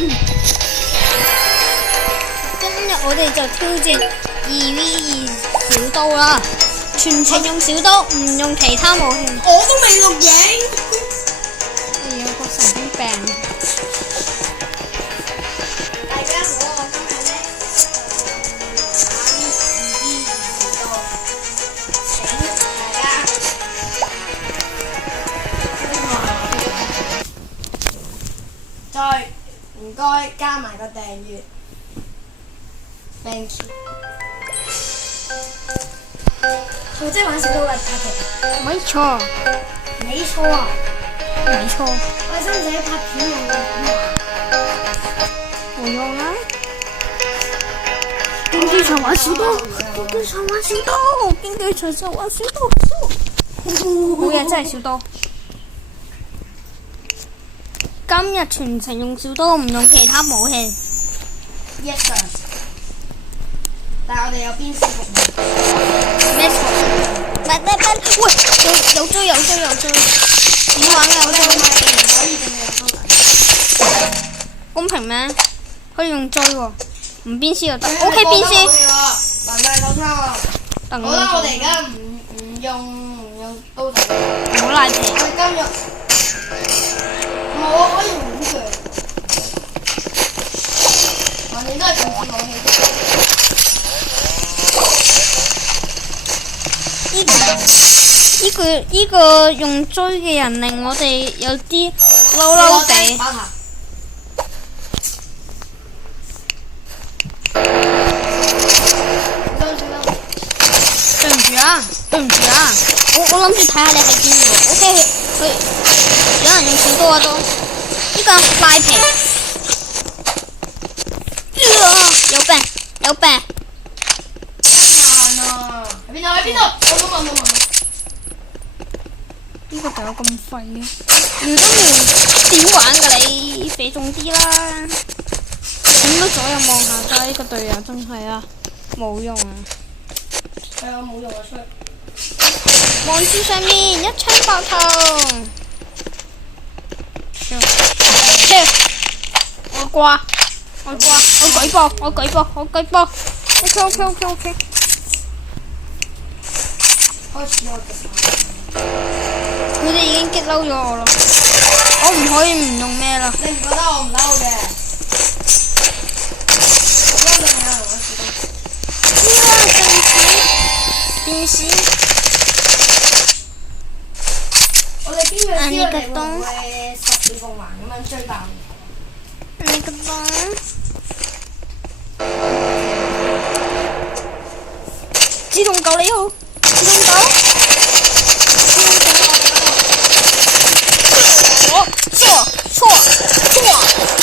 今日我哋就挑戰2v2小刀啦，全程用小刀，唔用其他武器。我都未錄影。你有個神經病。大家好，我今日咧玩2v2小刀，請大家再唔該加埋個訂閱 ，thank you。佢真係玩小刀嚟拍劇，沒錯，沒錯啊！沒錯，我使唔使拍片用我用啦。競技場玩小刀，競技場玩小刀，競技場就玩小刀。好嘢，真係小刀。今日全程用小刀，唔用其他武器。Yes sir。但係我哋有邊師服務。咩錯？喂，有追！點玩啊？有追？可以定係有刀嚟？公平咩？可以用追喎，唔鞭屍就得。OK， 鞭屍。還大手抄啊！等好啦，我哋而家唔用刀仔。唔好賴皮。我哋今日我可以用鋸。橫掂都係近戰武器。呢個用追嘅人令我哋有啲嬲嬲地。對唔住啊！我諗住睇下你係邊個。OK， 佢有人用小刀啊都。呢個拉皮。有病！慢啊！喺邊度？我冇。呢個隊友咁廢嘅，瞄都瞄，點玩㗎你？射中啲啦！點都左右望下㗎，呢個隊友真係啊，冇用啊！係啊，冇用啊，出去。望住上面，一槍爆頭。超！我掛！我舉報！OK。開始我哋。佢哋已經激嬲咗我啦，我唔可以唔用咩啦。你唔覺得我唔嬲嘅？因為有人玩小刀。電視。我哋邊個知我哋會唔會十字鳳環咁樣追爆你？你個洞。自動救你好，自動救。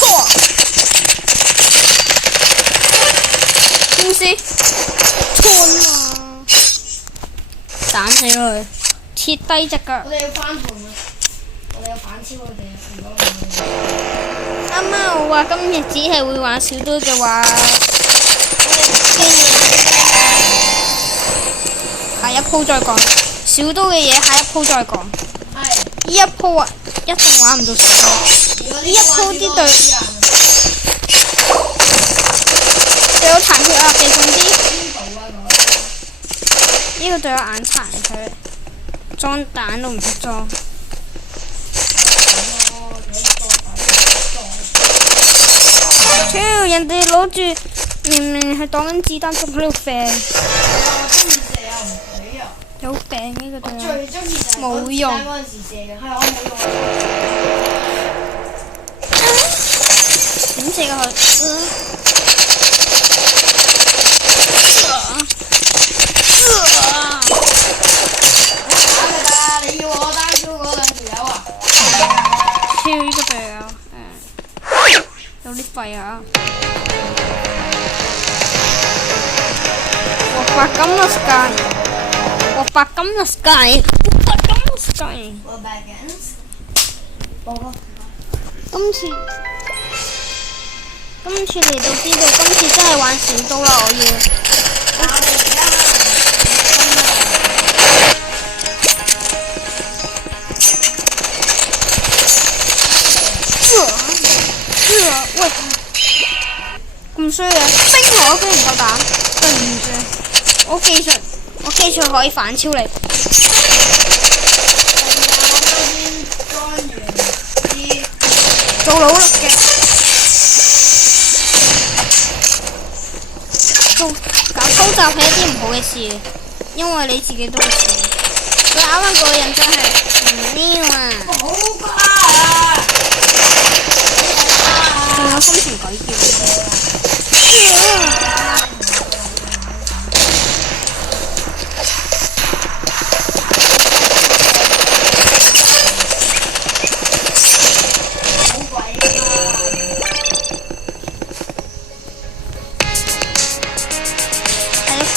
錯！點知？吞啊！斬死佢，切低隻腳。我哋要翻盤啊！我哋要反超佢哋啊！如果唔係，啱啱我話今日只係會玩小刀嘅話，下一鋪再講。小刀嘅嘢下一鋪再講。係。呢一鋪啊，一定玩唔到小刀。呢一鋪啲隊有殘血啊，射中啲。呢個隊友眼殘佢，裝彈都唔識裝。超人哋攞住明明係擋緊子彈，仲喺度射。有病呢個隊友。最中意就係冇用。嗰陣時射嘅，係我冇用。點射過去？打佢㗎！你要我單挑嗰兩條友啊？超呢個隊友，有啲廢啊！我發金了 sky，今次嚟到呢度，今次真係玩小刀啦！我要。喂，咁衰嘅，冰我居然夠膽，對唔住，我技術可以反超你。做努力嘅，搞偷襲係一啲唔好嘅事，因為你自己都會死。佢啱啱嗰個人真係唔妙啊！好瓜啊！仲有心情改叫。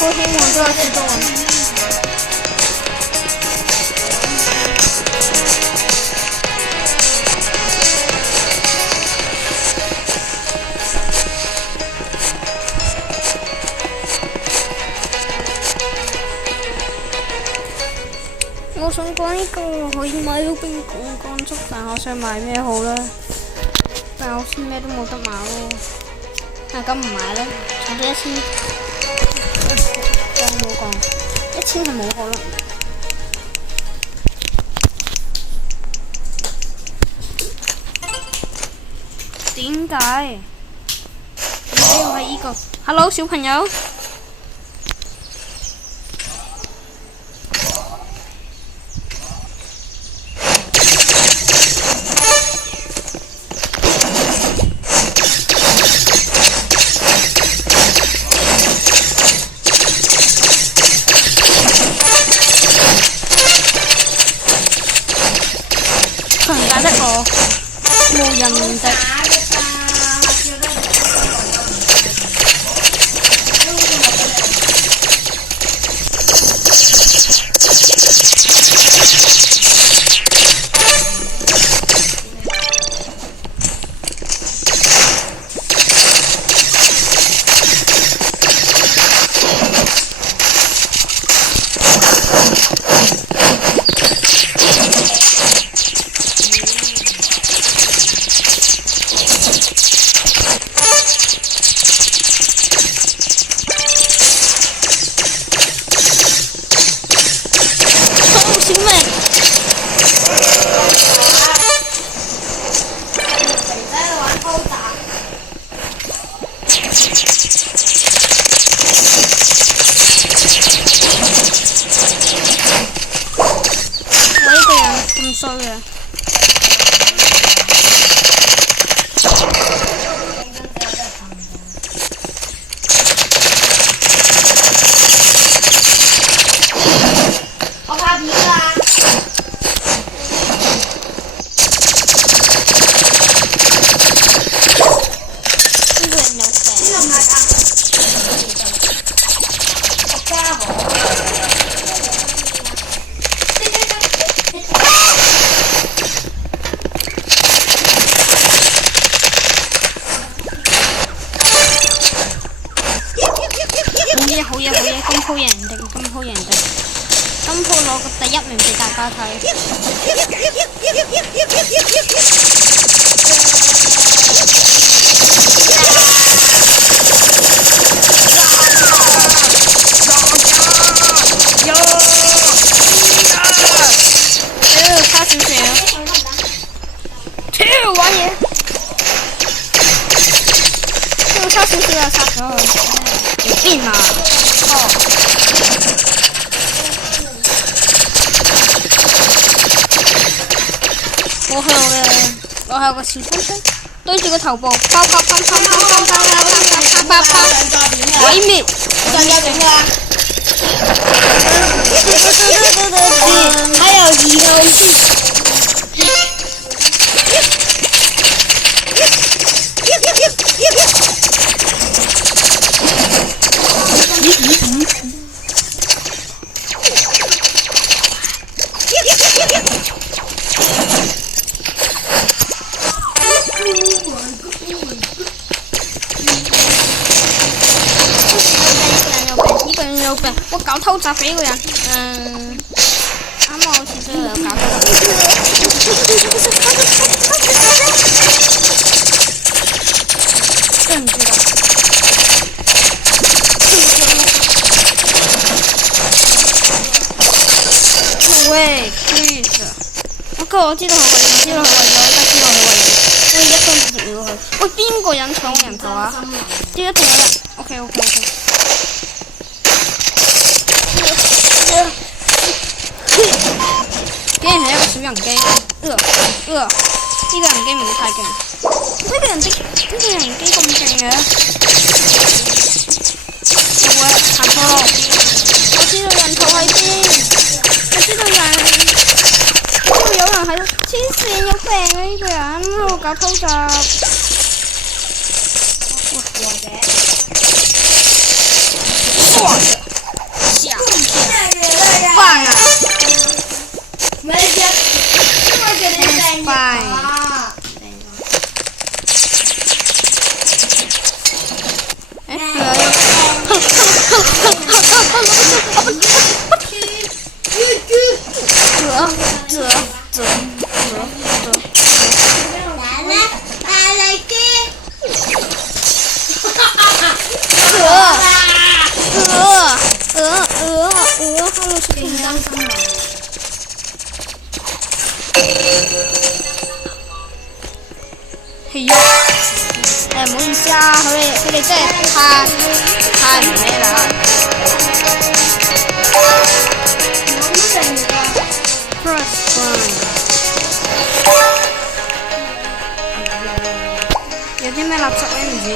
我希望都要知道啊！我想講呢個可以買到冰鋼鋼速，但我想買咩好咧？但係好似咩都冇得買咯。咁唔買咧，剩咗1000。冇講，1000係冇可能。點解？點解要係呢個 ？Hello， 小朋友。無人敵。衰嘅。我拍片啦。呢個人有病。呢個唔係㗎。我家伙。好嘢，今鋪贏定，今鋪攞個第1名俾大家睇。差少少。玩嘢。差少少啊，殺咗佢。邊啊？我係有個小槍槍，對住個頭部，啪啪啪啪啪啪啪啪啪啪啪，毀滅！仲有點啊？還有2個字。我搞偷襲俾呢個人，啱啱好似都有搞偷襲。真係唔知㗎。喂 please。我知道佢位置，知道佢位置，我而家知道佢位置。我一分鐘直秒佢。喂，邊個人搶我人頭啊？知一定有人。OK。竟然係一個小人機。呢個人機唔會太勁。呢個人機咁勁嘅？喂，行錯路。我知道人頭喺邊。我知道有人喺度，黐線有病啊！呢個人喺度搞偷襲。棒啊！唔係只，因為佢哋掟啊！係呀，唔好意思啊，佢哋真係太唔咩啦。Press one。有啲咩垃圾咧唔知。